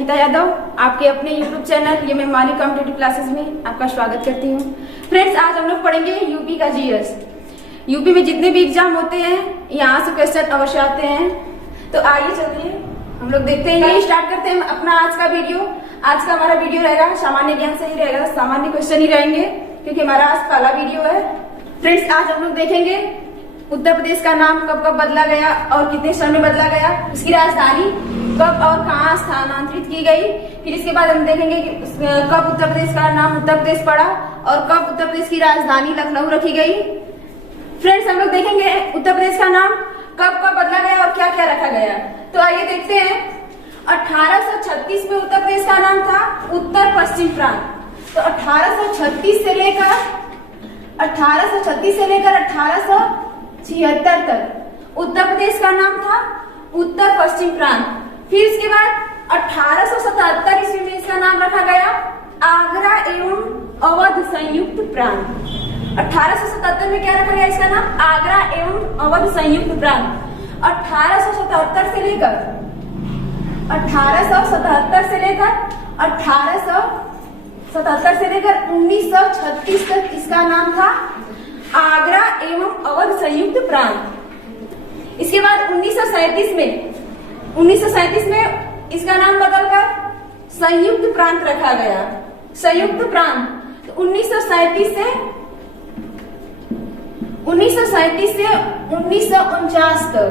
अंकिता यादव, आपके अपने YouTube channel ये मैं माली कॉम्पिटिटिव क्लासेस में आपका स्वागत करती हूँ। फ्रेंड्स, आज हम लोग पढ़ेंगे यूपी का जीएस। यूपी में जितने भी एग्जाम होते हैं यहाँ से क्वेश्चन अवश्य आते हैं। तो आइए चलिए हम लोग देखते हैं, स्टार्ट करते हैं अपना आज का वीडियो। आज का हमारा वीडियो रहेगा सामान्य ज्ञान से ही रहेगा, सामान्य क्वेश्चन ही रहेंगे क्योंकि हमारा आज पहला वीडियो है। फ्रेंड्स, आज हम लोग देखेंगे उत्तर प्रदेश का नाम कब कब बदला गया और कितने सन में बदला गया, उसकी राजधानी कब और कहाँ स्थानांतरित की गई। फिर इसके बाद हम देखेंगे कि कब उत्तर प्रदेश का नाम उत्तर प्रदेश पड़ा और कब उत्तर प्रदेश की राजधानी लखनऊ रखी गई। फ्रेंड्स, हम लोग देखेंगे उत्तर प्रदेश का नाम कब कब बदला गया और क्या क्या रखा गया। तो आइए देखते हैं। 1836 में उत्तर प्रदेश का नाम था उत्तर पश्चिम प्रांत। तो 1836 से लेकर 1876 तक उत्तर प्रदेश का नाम था उत्तर पश्चिम प्रांत। फिर इसके बाद 1877 ईस्वी में इसका नाम रखा गया आगरा एवं अवध संयुक्त प्रांत। 1877 में क्या रखा गया इसका नाम? आगरा एवं अवध संयुक्त प्रांत। 1877 से लेकर 1936 तक इसका नाम था आगरा एवं अवध संयुक्त प्रांत। इसके बाद 1937 में इसका नाम बदलकर संयुक्त प्रांत रखा गया, संयुक्त प्रांत। तो 1937 से 1949 तक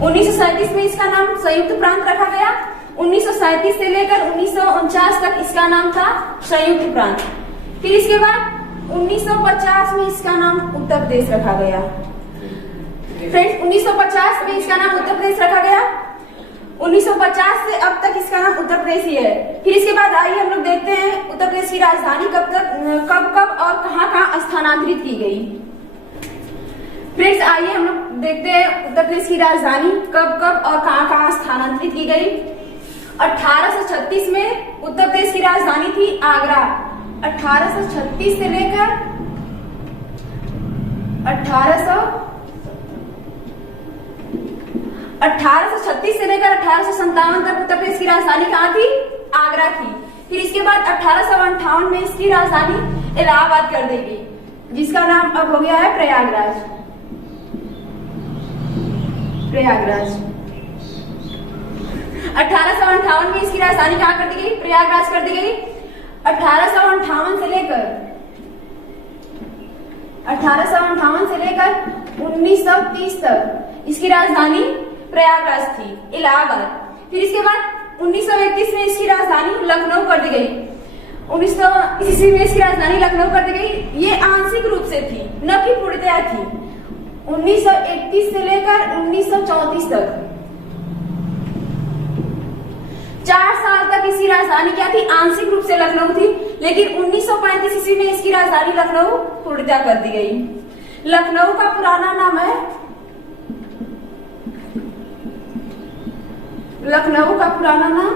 1937 में इसका नाम संयुक्त प्रांत रखा गया। 1937 से लेकर 1949 तक इसका नाम था संयुक्त प्रांत। फिर इसके बाद 1950 में इसका नाम उत्तर प्रदेश रखा गया। फ्रेंड्स, 1950 में इसका नाम उत्तर प्रदेश रखा गया। 1950 से अब तक इसका नाम उत्तर प्रदेश ही है। फिर इसके बाद आइए हम लोग देखते हैं उत्तर प्रदेश की राजधानी कब और कहाँ स्थानांतरित की गई। फ्रेंड्स, आइए हम लोग देखते हैं उत्तर प्रदेश की राजधानी कब और कहाँ स्थानांतरित की गई। 1836 में उत्तर प्रदेश की राजधानी थी आगरा। 1836 से लेकर 1857 तक उत्तर प्रदेश की राजधानी कहाँ थी? आगरा थी। फिर इसके बाद 1858 में इसकी राजधानी इलाहाबाद कर दी गई, जिसका नाम अब हो गया है प्रयागराज। 1858 में इसकी राजधानी कहाँ कर दी गई? प्रयागराज कर दी गई। 1858 से लेकर 1930 तक इसकी राजधानी प्रयागराज थी, इलाहाबाद। फिर इसके बाद 1931 में इसकी राजधानी लखनऊ कर दी गई। 1900 ईस्वी में इसकी राजधानी लखनऊ कर दी गई। ये आंशिक रूप से थी, न कि पूर्णतया थी। 1931 से लेकर 1934 तक 4 साल तक इसकी राजधानी क्या थी? आंशिक रूप से लखनऊ थी। लेकिन 1935 ईस्वी में इसकी राजधानी लखनऊ पूर्णतया कर दी गई। लखनऊ का पुराना नाम है लखनऊ का पुराना नाम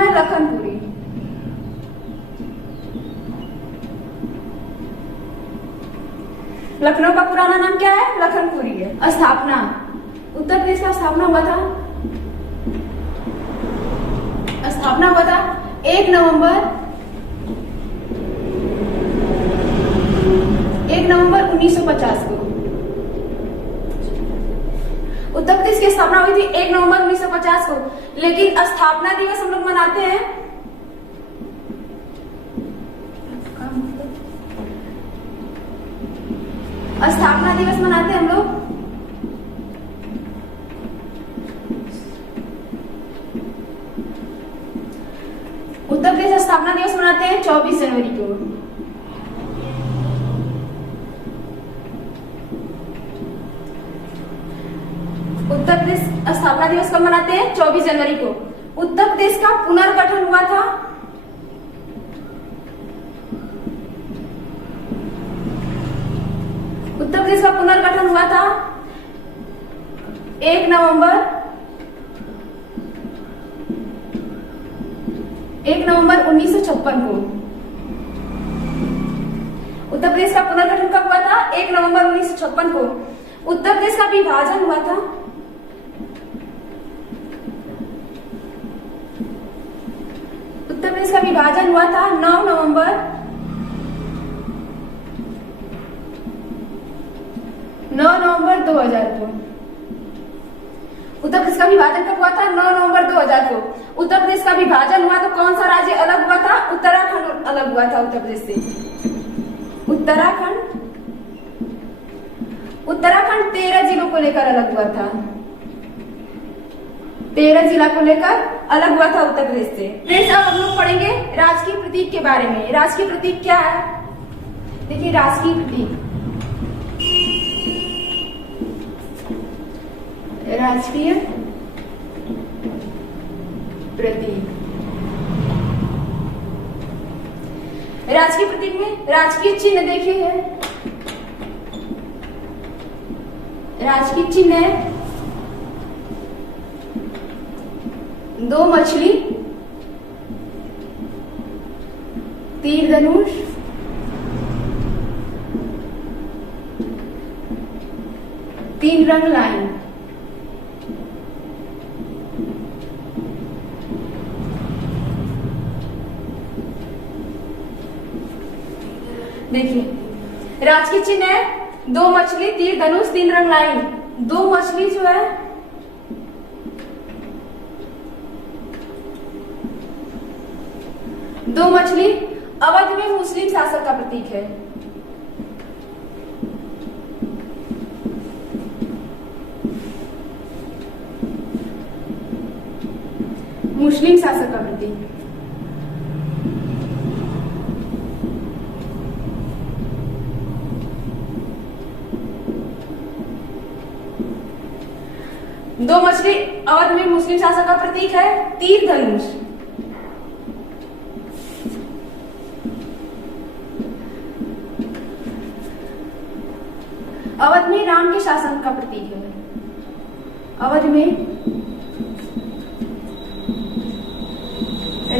है लखनपुरी। लखनऊ का पुराना नाम क्या है? लखनपुरी है। स्थापना, उत्तर प्रदेश का स्थापना हुआ था 1 नवंबर 1950 को। उत्तर प्रदेश की स्थापना हुई थी 1 नवंबर 1950 को। लेकिन स्थापना दिवस हम लोग मनाते हैं हम लोग उत्तर प्रदेश स्थापना दिवस मनाते हैं 24 जनवरी को। उत्तर प्रदेश स्थापना दिवस कब मनाते हैं? 24 जनवरी को। उत्तर प्रदेश का पुनर्गठन हुआ था उत्तर प्रदेश का पुनर्गठन हुआ था 1 नवंबर 1956 को। उत्तर प्रदेश का पुनर्गठन कब हुआ था? 1 नवंबर 1956 को। उत्तर प्रदेश का विभाजन हुआ था उत्तर प्रदेश का विभाजन हुआ था 9 नवंबर 2000 को। उत्तर प्रदेश का विभाजन कब हुआ था? 9 नवंबर 2000 को। उत्तर प्रदेश का विभाजन हुआ तो कौन सा राज्य अलग हुआ था? उत्तराखंड अलग हुआ था उत्तर प्रदेश से। उत्तराखंड 13 जिलों को लेकर अलग हुआ था। 13 जिला को लेकर अलग हुआ था उत्तर प्रदेश से। फ्रेंड्स, अब हम लोग पढ़ेंगे राजकीय प्रतीक के बारे में। राजकीय प्रतीक क्या है? देखिए, राजकीय प्रतीक राजकीय प्रतीक में राजकीय चिन्ह देखिए है। राजकीय चिन्ह है 2 मछली, तीर धनुष, तीन रंग लाइन। देखिए, राजकीय चिन्ह है 2 मछली, तीर धनुष, 3 रंग लाइन। 2 मछली जो है अवध में मुस्लिम शासक का प्रतीक है। मुस्लिम शासक का प्रतीक। दो मछली अवध में मुस्लिम शासक का प्रतीक है। तीर धनुष अवध में राम के शासन का प्रतीक है। अवध में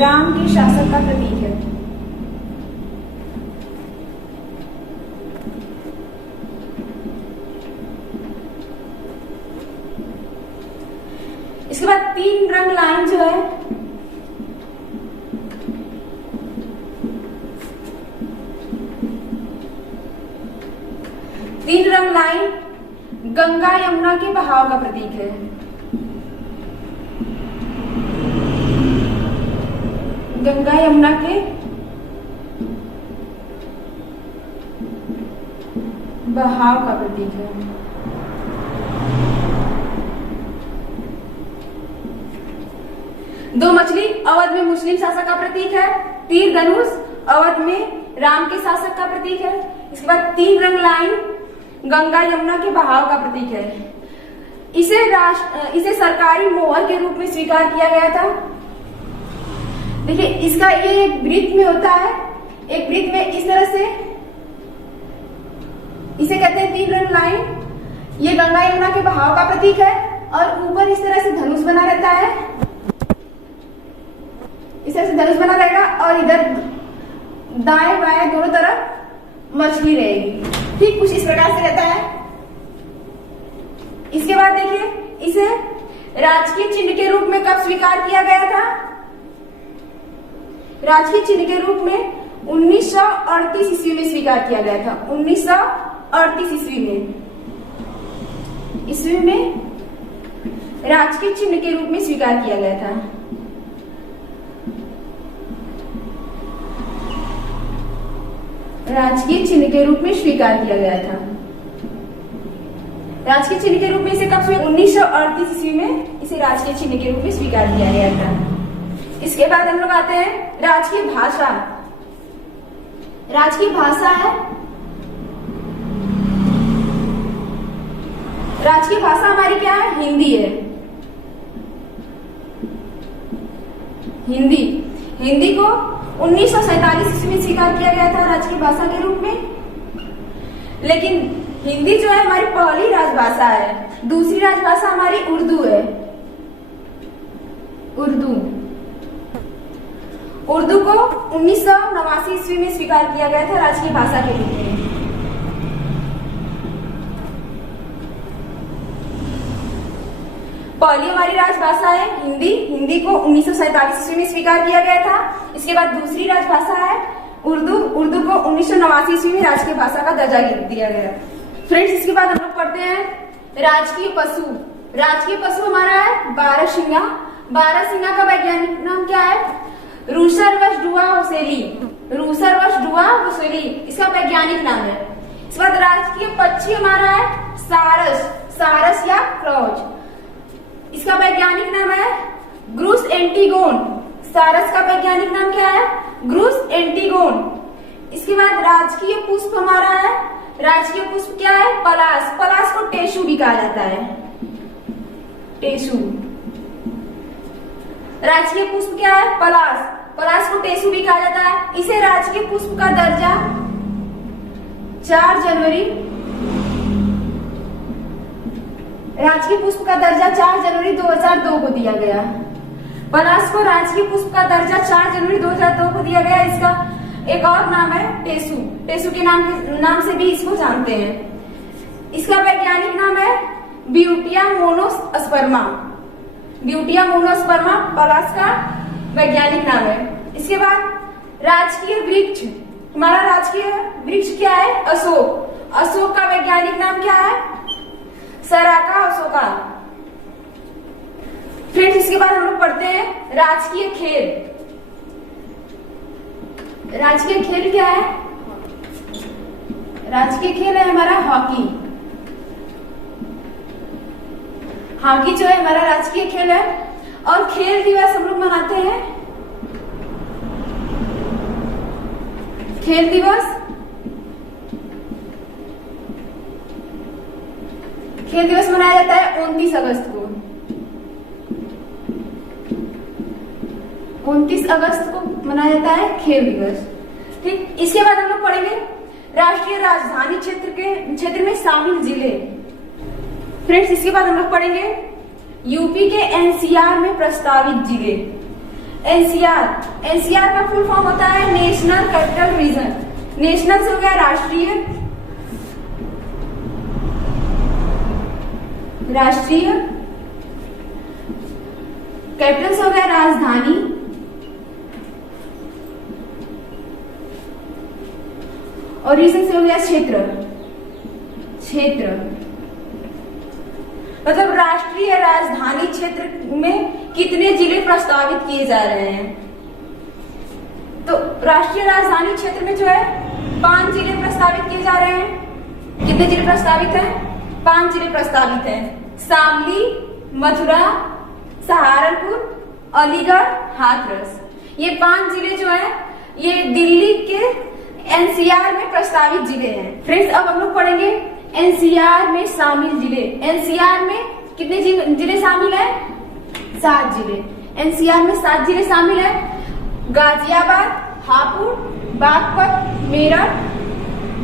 राम के शासन का प्रतीक है। इसके बाद 3 रंग लाइन जो है तीन रंग लाइन गंगा यमुना के बहाव का प्रतीक है। गंगा यमुना के बहाव का प्रतीक है। दो मछली अवध में मुस्लिम शासक का प्रतीक है। तीर धनुष अवध में राम के शासक का प्रतीक है। इसके बाद 3 रंग लाइन गंगा यमुना के बहाव का प्रतीक है। इसे सरकारी मोहर के रूप में स्वीकार किया गया था। देखिए, इसका ये एक वृत्त में होता है। एक वृत्त में इस तरह से इसे कहते हैं 3 रंग लाइन। ये गंगा यमुना के बहाव का प्रतीक है और ऊपर इस तरह से धनुष बना रहता है। इस तरह से धनुष बना रहेगा और इधर दाएं बाएं दोनों तरफ मछली रहेगी। ठीक कुछ इस प्रकार से रहता है। इसके बाद देखिए, इसे राजकीय चिन्ह के रूप में कब स्वीकार किया गया था? राजकीय चिन्ह के रूप में 1938 ईस्वी में स्वीकार किया गया था। 1938 ईस्वी में राजकीय चिन्ह के रूप में स्वीकार किया गया था। राजकीय चिन्ह के रूप में स्वीकार किया गया था। राजकीय चिन्ह के रूप में इसे कब 1938 ईस्वी में इसे राजकीय चिन्ह के रूप में स्वीकार किया गया था। इसके बाद हम लोग आते हैं राजकीय भाषा। राजकीय भाषा है राजकीय भाषा हमारी क्या है? हिंदी है। हिंदी को 1947 ईस्वी में स्वीकार किया गया था राजकीय भाषा के रूप में। लेकिन हिंदी जो है हमारी पहली राजभाषा है। दूसरी राजभाषा हमारी उर्दू है। उर्दू को 1989 ईस्वी में स्वीकार किया गया था राजकीय भाषा के रूप में। पहली हमारी राजभाषा है हिंदी। हिंदी को 1947 ईस्वी में स्वीकार किया गया था। इसके बाद दूसरी राजभाषा है उर्दू। उर्दू को 1989 ईस्वी में राजकीय भाषा का दर्जा दिया गया। फ्रेंड्स, इसके बाद हम लोग पढ़ते हैं राजकीय पशु। राजकीय पशु हमारा है बारहसिंगा। बारहसिंगा का वैज्ञानिक नाम क्या है? रूसरवश डुआ ओसेली। रूसरवश डुआ ओसेली इसका वैज्ञानिक नाम है। इसके बाद राजकीय पक्षी हमारा है सारस। सारस या क्रॉच, इसका वैज्ञानिक नाम है ग्रुस एंटीगोन। सारस का वैज्ञानिक नाम क्या है? ग्रुस एंटीगोन। इसके बाद राजकीय पुष्प हमारा है, राजकीय पुष्प क्या है? पलाश। पलाश को टेसु भी कहा जाता है, टेसु। राजकीय पुष्प क्या है? पलाश। पलाश को टेसु भी कहा जाता है। इसे राजकीय पुष्प का दर्जा 4 जनवरी राजकीय पुष्प का दर्जा 4 जनवरी 2002 को दिया गया। पलाश को राजकीय पुष्प का दर्जा 4 जनवरी 2002 को दिया गया। इसका एक और नाम है टेसु। टेसु के नाम से भी इसको जानते हैं। इसका वैज्ञानिक नाम है ब्यूटिया मोनोस्पर्मा। ब्यूटिया मोनोस्पर्मा पलाश का वैज्ञानिक नाम है। इसके बाद राजकीय वृक्ष, हमारा राजकीय वृक्ष क्या है? अशोक। अशोक का वैज्ञानिक नाम क्या है? सराका अशोका। फ्रेंड्स, इसके बाद हम लोग पढ़ते हैं राजकीय खेल। राजकीय खेल क्या है? राजकीय खेल है हमारा हॉकी। हॉकी जो है हमारा राजकीय खेल है। और खेल दिवस हम लोग मनाते हैं, खेल दिवस। खेल दिवस मनाया जाता है 29 अगस्त को। 29 अगस्त को मनाया जाता है खेल दिवस। ठीक, इसके बाद हम लोग पढ़ेंगे राष्ट्रीय राजधानी क्षेत्र में शामिल जिले। फ्रेंड्स, इसके बाद हम लोग पढ़ेंगे यूपी के एनसीआर में प्रस्तावित जिले। एनसीआर का फुल फॉर्म होता है नेशनल कैपिटल रीजन। नेशनल से हो गया राष्ट्रीय, कैपिटल से हो गया राजधानी, और रीजन से हो गया क्षेत्र। मतलब राष्ट्रीय राजधानी क्षेत्र में कितने जिले प्रस्तावित किए जा रहे हैं? तो राष्ट्रीय राजधानी क्षेत्र में जो है 5 जिले प्रस्तावित किए जा रहे हैं। कितने जिले प्रस्तावित हैं? 5 जिले प्रस्तावित हैं। शामली, मथुरा, सहारनपुर, अलीगढ़, हाथरस। ये 5 जिले जो है ये दिल्ली के एनसीआर में प्रस्तावित जिले हैं। फ्रेंड्स, अब हम लोग पढ़ेंगे एनसीआर में शामिल जिले। एनसीआर में कितने जिले शामिल है? 7 जिले। एनसीआर में 7 जिले शामिल है। गाजियाबाद, हापुड़, बागपत, मेरठ,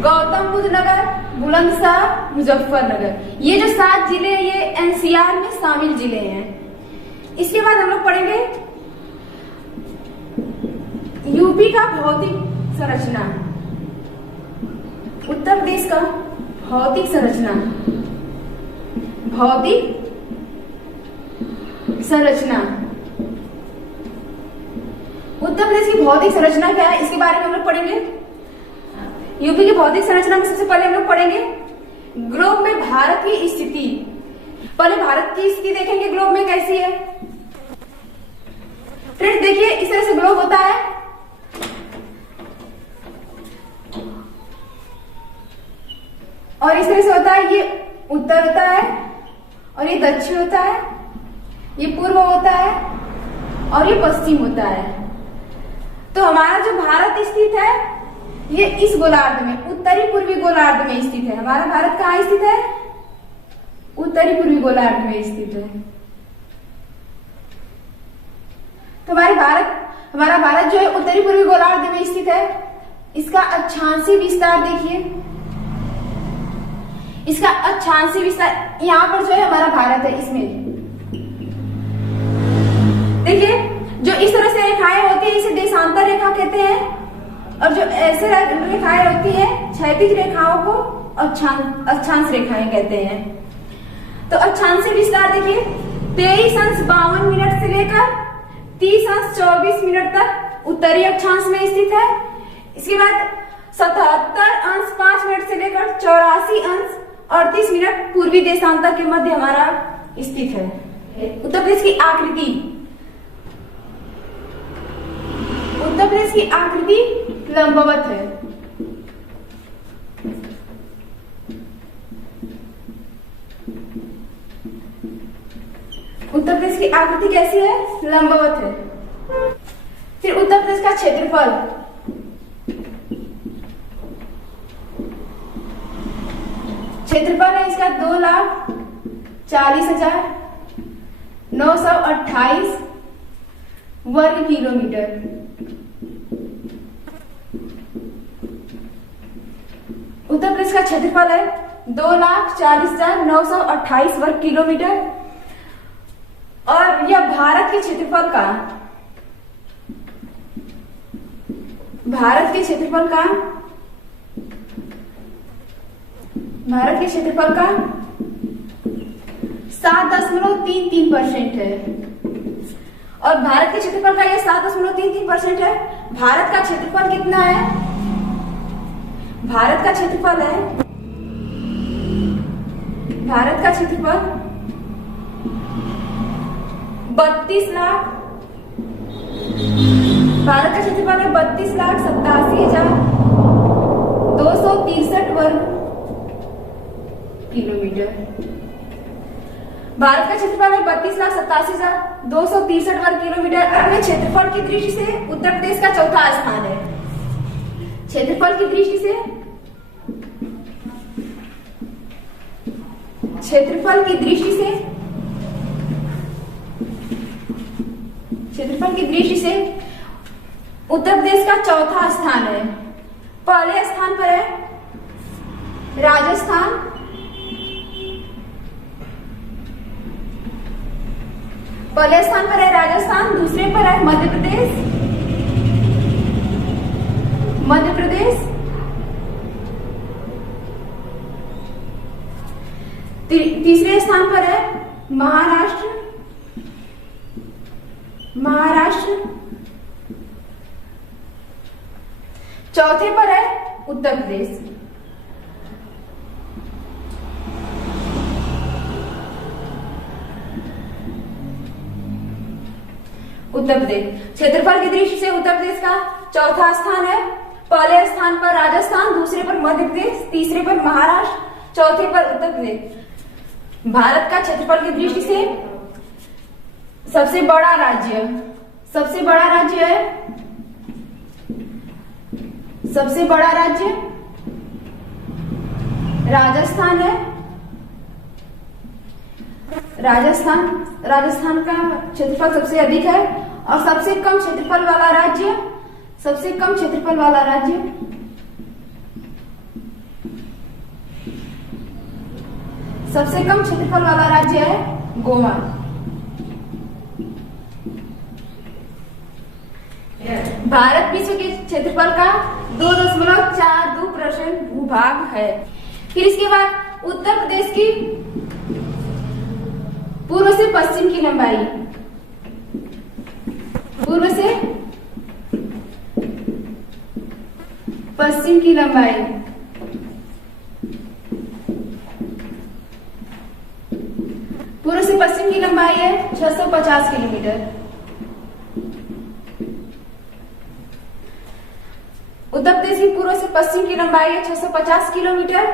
गौतम बुद्ध नगर, बुलंदशहर, मुजफ्फरनगर। ये जो 7 जिले ये एनसीआर में शामिल जिले हैं। इसके बाद हम लोग पढ़ेंगे यूपी का भौतिक संरचना। उत्तर प्रदेश का भौतिक संरचना। उत्तर प्रदेश की भौतिक संरचना क्या है, इसके बारे में हम लोग पढ़ेंगे। यूपी की भौतिक संरचना में सबसे पहले हम लोग पढ़ेंगे ग्लोब में भारत की स्थिति। पहले भारत की स्थिति देखेंगे ग्लोब में कैसी है। फ्रेंड्स, देखिए इस तरह से ग्लोब होता है। और इस तरह से होता है, ये उत्तर होता है और ये दक्षिण होता है, ये पूर्व होता है और ये पश्चिम होता है। तो हमारा जो भारत स्थित है ये इस गोलार्ध में, उत्तरी पूर्वी गोलार्ध में स्थित है। हमारा भारत कहाँ स्थित है? उत्तरी पूर्वी गोलार्ध में स्थित है। तो हमारा भारत जो है उत्तरी पूर्वी गोलार्ध में स्थित है। इसका अक्षांशीय विस्तार देखिए, इसका अक्षांशीय विस्तार यहाँ पर जो है हमारा भारत है। इसमें देखिए जो इस तरह से रेखाएं होती है इसे देशांतर रेखा कहते हैं, और जो ऐसे रेखाएं होती है क्षैतिज रेखाओं को अक्षांश रेखाएं कहते हैं। तो अक्षांश विस्तार देखिए, 23:52 से लेकर 30:24 तक उत्तरी अक्षांश में स्थित है। इसके बाद 77:05 से लेकर 84:38 पूर्वी देशांतर के मध्य हमारा स्थित है। उत्तर प्रदेश की आकृति, उत्तर प्रदेश की आकृति लंबवत है। उत्तर प्रदेश की आकृति कैसी है? लंबवत है। फिर उत्तर प्रदेश का क्षेत्रफल, क्षेत्रफल है इसका 2,40,928 वर्ग किलोमीटर। उत्तर प्रदेश का क्षेत्रफल है 2,40,928 वर्ग किलोमीटर। और यह भारत के क्षेत्रफल का, भारत के क्षेत्रफल का 7.33% है। और भारत के क्षेत्रफल का यह 7.33% है। भारत का क्षेत्रफल कितना है? भारत का क्षेत्रफल है, भारत का क्षेत्रफल 32 लाख, भारत का क्षेत्रफल है 32,87,263 वर्ग किलोमीटर। भारत का क्षेत्रफल है 32,87,263 वर्ग किलोमीटर। अपने क्षेत्रफल की दृष्टि से उत्तर प्रदेश का चौथा स्थान है। क्षेत्रफल की दृष्टि से, क्षेत्रफल की दृष्टि से, क्षेत्रफल की दृष्टि से उत्तर प्रदेश का चौथा स्थान है। पहले स्थान पर है राजस्थान, पहले स्थान पर है राजस्थान, दूसरे पर है मध्य प्रदेश, मध्य प्रदेश, तीसरे स्थान पर है महाराष्ट्र, महाराष्ट्र, चौथे पर है उत्तर प्रदेश। उत्तर प्रदेश क्षेत्रफल की दृष्टि से उत्तर प्रदेश का चौथा स्थान है। पहले स्थान पर राजस्थान, दूसरे पर मध्य प्रदेश, तीसरे पर महाराष्ट्र, चौथे पर उत्तर प्रदेश। भारत का क्षेत्रफल की दृष्टि से सबसे बड़ा राज्य, सबसे बड़ा राज्य है, सबसे बड़ा राज्य राजस्थान है। राजस्थान, राजस्थान का क्षेत्रफल सबसे अधिक है। और सबसे कम क्षेत्रफल वाला राज्य, सबसे कम क्षेत्रफल वाला राज्य सबसे कम क्षेत्रफल वाला राज्य है गोवा। भारत विश्व के क्षेत्रफल का 2.42% भूभाग है। फिर इसके बाद उत्तर प्रदेश की पूर्व से पश्चिम की लंबाई, पूर्व से पश्चिम की लंबाई, पूर्व से पश्चिम की लंबाई है 650 किलोमीटर। उत्तर प्रदेश की पूर्व से पश्चिम की लंबाई है 650 किलोमीटर।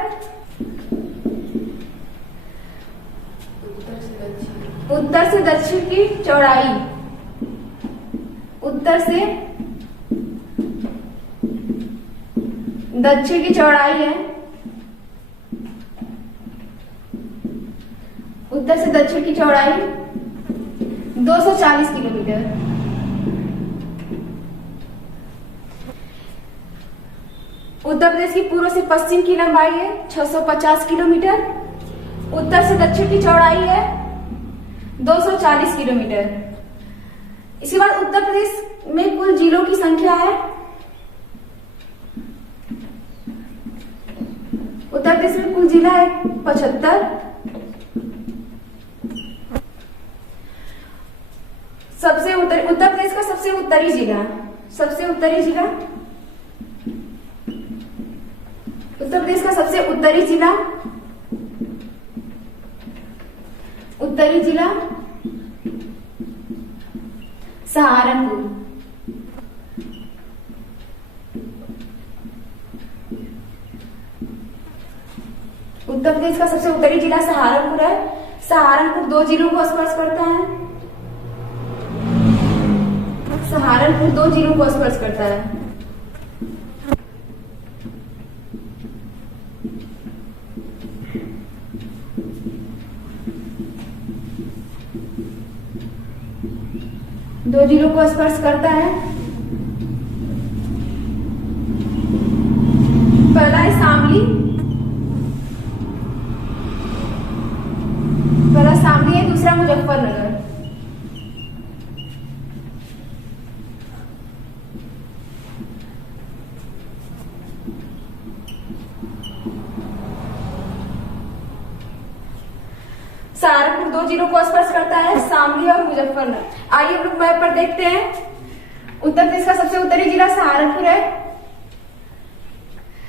उत्तर से दक्षिण की चौड़ाई, उत्तर से दक्षिण की चौड़ाई है, उत्तर से दक्षिण की चौड़ाई 240 किलोमीटर। उत्तर प्रदेश की पूर्व से पश्चिम की लंबाई है 650 किलोमीटर। उत्तर से दक्षिण की चौड़ाई है 240 किलोमीटर। इसके बाद उत्तर प्रदेश में कुल जिलों की संख्या है। उत्तर प्रदेश में कुल जिला है 75। उत्तर प्रदेश का सबसे उत्तरी जिला, उत्तर प्रदेश का सबसे उत्तरी जिला सहारनपुर। उत्तर प्रदेश का सबसे उत्तरी जिला सहारनपुर है। सहारनपुर 2 जिलों को स्पर्श करता है। सहारनपुर 2 जिलों को स्पर्श करता है। दो जिलों को स्पर्श करता है। पहला है शामली, है दूसरा मुजफ्फरनगर। सहारनपुर 2 जिलों को स्पर्श करता है, शामली और मुजफ्फरनगर। आइए हम लोग मैप पर देखते हैं। उत्तर प्रदेश का सबसे उत्तरी जिला सहारनपुर है।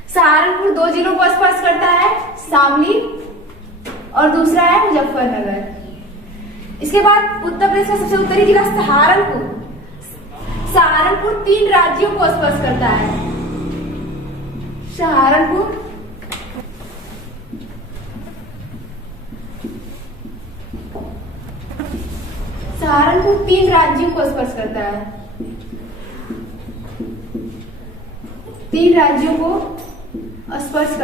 सहारनपुर 2 जिलों को स्पर्श करता है, शामली और दूसरा है मुजफ्फरनगर। इसके बाद उत्तर प्रदेश का सबसे उत्तरी जिला सहारनपुर 3 राज्यों को स्पर्श करता है। सहारनपुर 3 राज्यों को स्पर्श करता है। 3 राज्यों को स्पर्श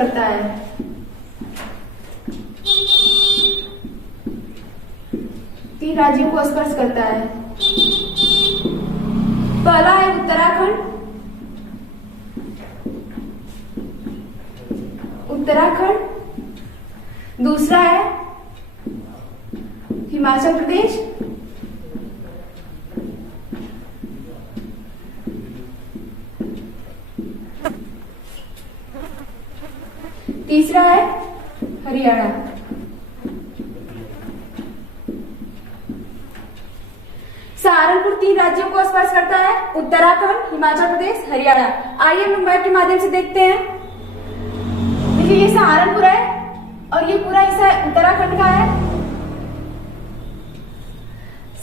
करता है। पहला है उत्तराखंड, दूसरा है हिमाचल प्रदेश, तीसरा है हरियाणा। सहारनपुर 3 राज्यों को स्पर्श करता है, उत्तराखंड, हिमाचल प्रदेश, हरियाणा। आइए हम मैप के माध्यम से देखते हैं। देखिए ये सहारनपुर है और ये पूरा हिस्सा उत्तराखंड का है।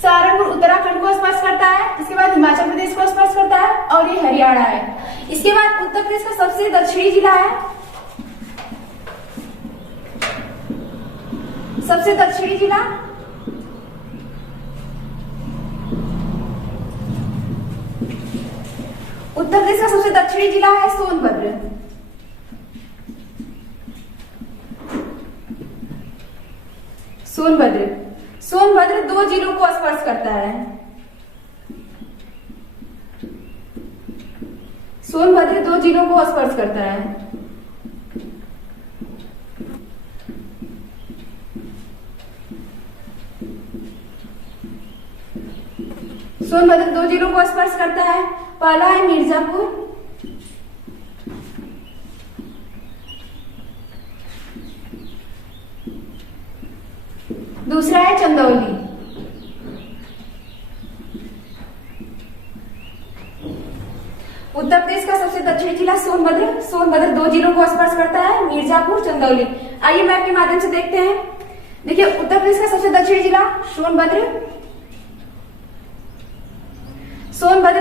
सहारनपुर उत्तराखंड को स्पर्श करता है, इसके बाद हिमाचल प्रदेश को स्पर्श करता है और ये हरियाणा है। इसके बाद उत्तर प्रदेश का सबसे दक्षिणी जिला है, उत्तर प्रदेश का सबसे दक्षिणी जिला है सोनभद्र। सोनभद्र 2 जिलों को स्पर्श करता है। सोनभद्र 2 जिलों को स्पर्श करता है। सोनभद्र 2 जिलों को स्पर्श करता है। पहला है मिर्जापुर, दूसरा है चंदौली। उत्तर प्रदेश का सबसे दक्षिणी जिला सोनभद्र 2 जिलों को स्पर्श करता है, मिर्जापुर, चंदौली। आइए मैप के माध्यम से देखते हैं। देखिए उत्तर प्रदेश का सबसे दक्षिणी जिला सोनभद्र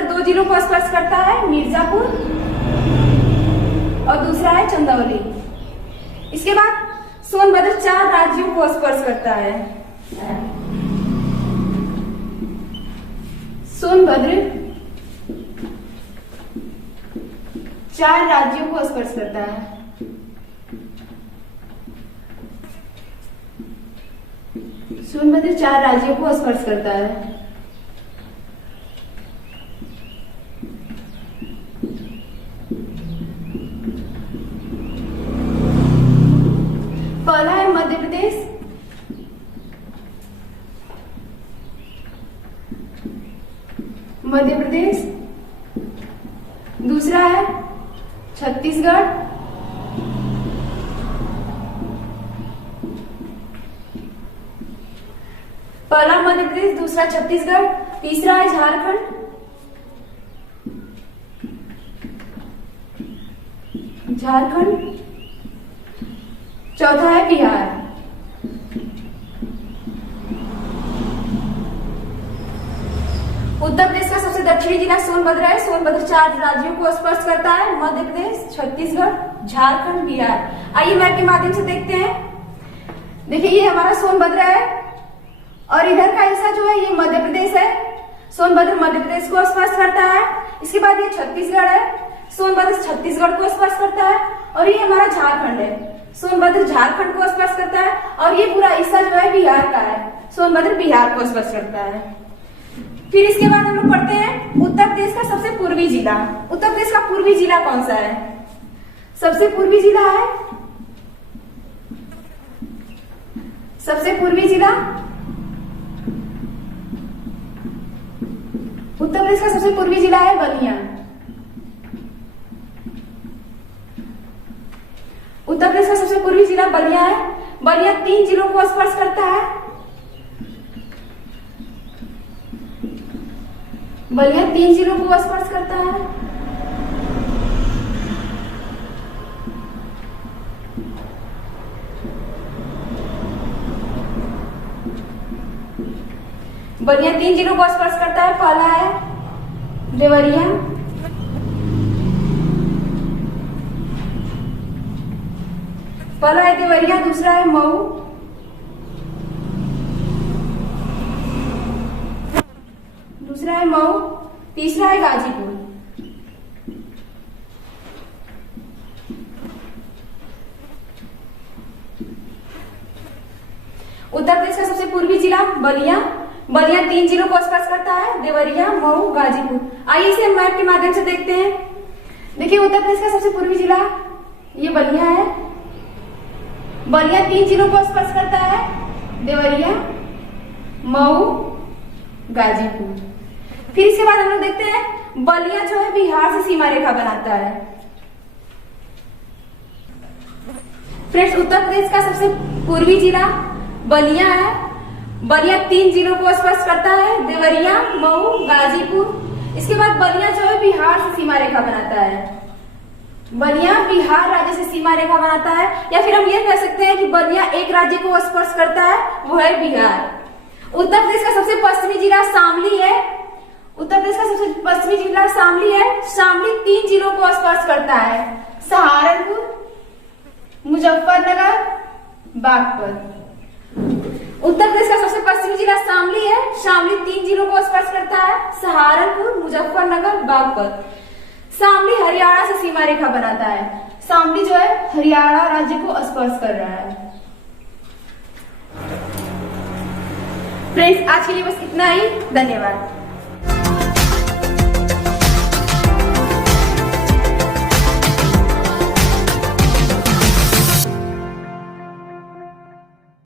2 जिलों को स्पर्श करता है, मिर्जापुर और दूसरा है चंदौली। इसके बाद सोनभद्र 4 राज्यों को स्पर्श करता है। सोनभद्र 4 राज्यों को स्पर्श करता है। सोनभद्र 4 राज्यों को स्पर्श करता है। पहला है मध्य प्रदेश, दूसरा है छत्तीसगढ़, पहला मध्य प्रदेश, दूसरा छत्तीसगढ़, तीसरा है झारखंड, चौथा है बिहार। उत्तर प्रदेश का सबसे दक्षिणी जिला सोनभद्र है। सोनभद्र 4 राज्यों को स्पर्श करता है, मध्य प्रदेश, छत्तीसगढ़, झारखंड, बिहार। आइए मैप के माध्यम से देखते हैं। देखिए ये हमारा सोनभद्र है और इधर का हिस्सा जो है ये मध्य प्रदेश है। सोनभद्र मध्य प्रदेश को स्पर्श करता है। इसके बाद ये छत्तीसगढ़ है, सोनभद्र छत्तीसगढ़ को स्पर्श करता है और ये हमारा झारखंड है, सोनभद्र झारखंड को स्पर्श करता है और ये पूरा हिस्सा जो है बिहार का है, सोनभद्र बिहार को स्पर्श करता है। फिर इसके बाद हम लोग पढ़ते हैं उत्तर प्रदेश का सबसे पूर्वी जिला। उत्तर प्रदेश का पूर्वी जिला कौन सा है? सबसे पूर्वी जिला है, सबसे पूर्वी जिला उत्तर प्रदेश का सबसे पूर्वी जिला है बलिया। उत्तर प्रदेश का सबसे पूर्वी जिला बलिया है। बलिया 3 जिलों को स्पर्श करता है। बलिया 3 जिलों को स्पर्श करता है। बलिया 3 जिलों को स्पर्श करता है। पहला है देवरिया, पहला है देवरिया, दूसरा है मऊ, दूसरा है मऊ, तीसरा है गाजीपुर। उत्तर प्रदेश का सबसे पूर्वी जिला बलिया। बलिया 3 जिलों को स्पर्श करता है, देवरिया, मऊ, गाजीपुर। आइए इसे मैप के माध्यम से देखते हैं। देखिए उत्तर प्रदेश का सबसे पूर्वी जिला ये बलिया है। बलिया 3 जिलों को स्पर्श करता है, देवरिया, मऊ, गाजीपुर। फिर इसके बाद हम लोग देखते हैं बलिया जो है बिहार से सीमा रेखा बनाता है। फ्रेंड्स उत्तर प्रदेश का सबसे पूर्वी जिला बलिया है। बलिया 3 जिलों को स्पर्श करता है, देवरिया, मऊ, गाजीपुर। इसके बाद बलिया जो है बिहार से सीमा रेखा बनाता है। बलिया बिहार राज्य से सीमा रेखा बनाता है, या फिर हम ये कह सकते हैं कि बलिया एक राज्य को स्पर्श करता है, वो है बिहार। उत्तर प्रदेश का सबसे पश्चिमी जिला शामली है। उत्तर प्रदेश का सबसे पश्चिमी जिला शामली है। शामली 3 जिलों को स्पर्श करता है, सहारनपुर, मुजफ्फरनगर, बागपत। उत्तर प्रदेश का सबसे पश्चिमी जिला शामली है। शामली 3 जिलों को स्पर्श करता है, सहारनपुर, मुजफ्फरनगर, बागपत। शामली हरियाणा से सीमा रेखा बनाता है। शामली जो है हरियाणा राज्य को स्पर्श कर रहा है। फ्रेंड्स आज के लिए बस इतना ही, धन्यवाद।